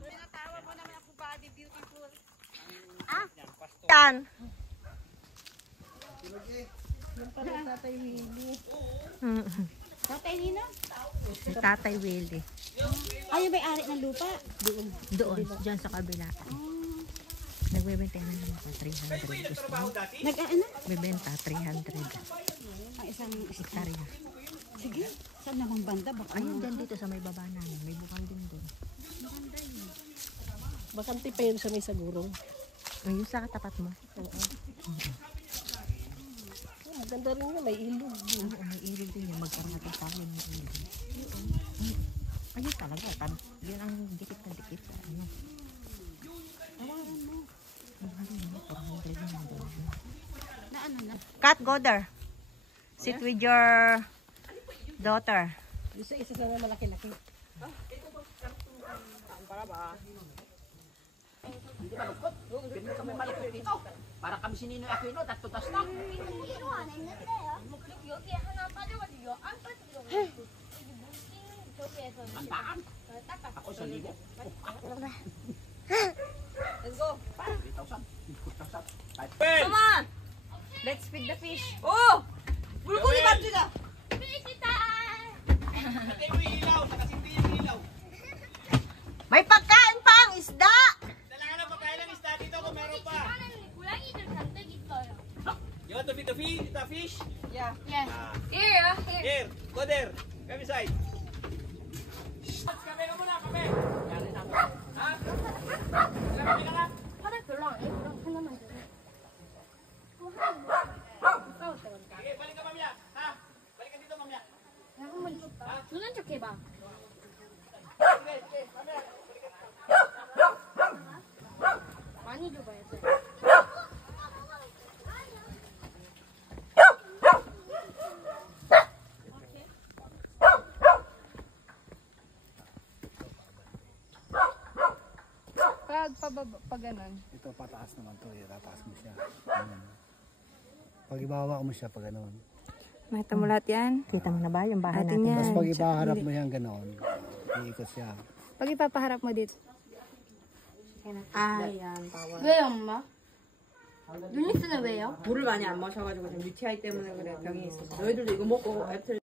Tinatawag mo naman ako body beautiful. Yan. Tatay Willie. Tatay Nina? Si Tatay Willie. Ay, may ari ng lupa. Doon, dyan sa kabila. Nagbebenta na naman sa 300. Gusto mo? Nag-ano? Bebenta 300. Ang isang Hektarya. Sige. Saan namang banda? Baka Ayun, dyan dito sa may baba namin. May bukal din doon. Bakanti pa yun sa may sagurong. Ayun sa katapat mo. Maganda rin yun, may ilog. Oo, may ilog din yan. Magkarating tayo ng ilog. Ayun talaga. Yun ang dikit na dikit. Ano? na ano na. Kat, go there. Sit with your daughter. Isa sana malaki-laki. Hindi malukot. Hindi kami malukot dito. Para kami si Ninoy Aquino, tatutas na. Antaan. Ako sa libo. Let's go. 3,000. 4,000. Come on. Let's feed the fish. Oh! Bulguli ba sila? May pagkain pa ang isda! Kailangan na pagkain ng isda dito kung meron pa. You want to feed the fish? Yeah. Here. Here. Go there. Come inside. Kape ka muna, kape. Ha? Kape ka na? Okay, balik ka mamaya. Ha? Balik ka dito mamaya. Nunan choke ba? Sige, sige, mamaya. Pani juga ya. Pag ganun. Ito pataas naman to, tataas mo siya. Ganun. Pag ibaba mo siya pag gano'n. Makita mo lahat yan. Kita mo na ba yung bahay Atin natin? yan. Tapos pag ipaharap mo yan gano'n, iikot siya. Pag ipapaharap mo dito. Ayan, bawal. 왜요 엄마? 눈리스는 왜요? 물을 많이 안 마셔가지고 지금 UTI 때문에 그래 병이 있어서 너희들도 이거 먹고 애들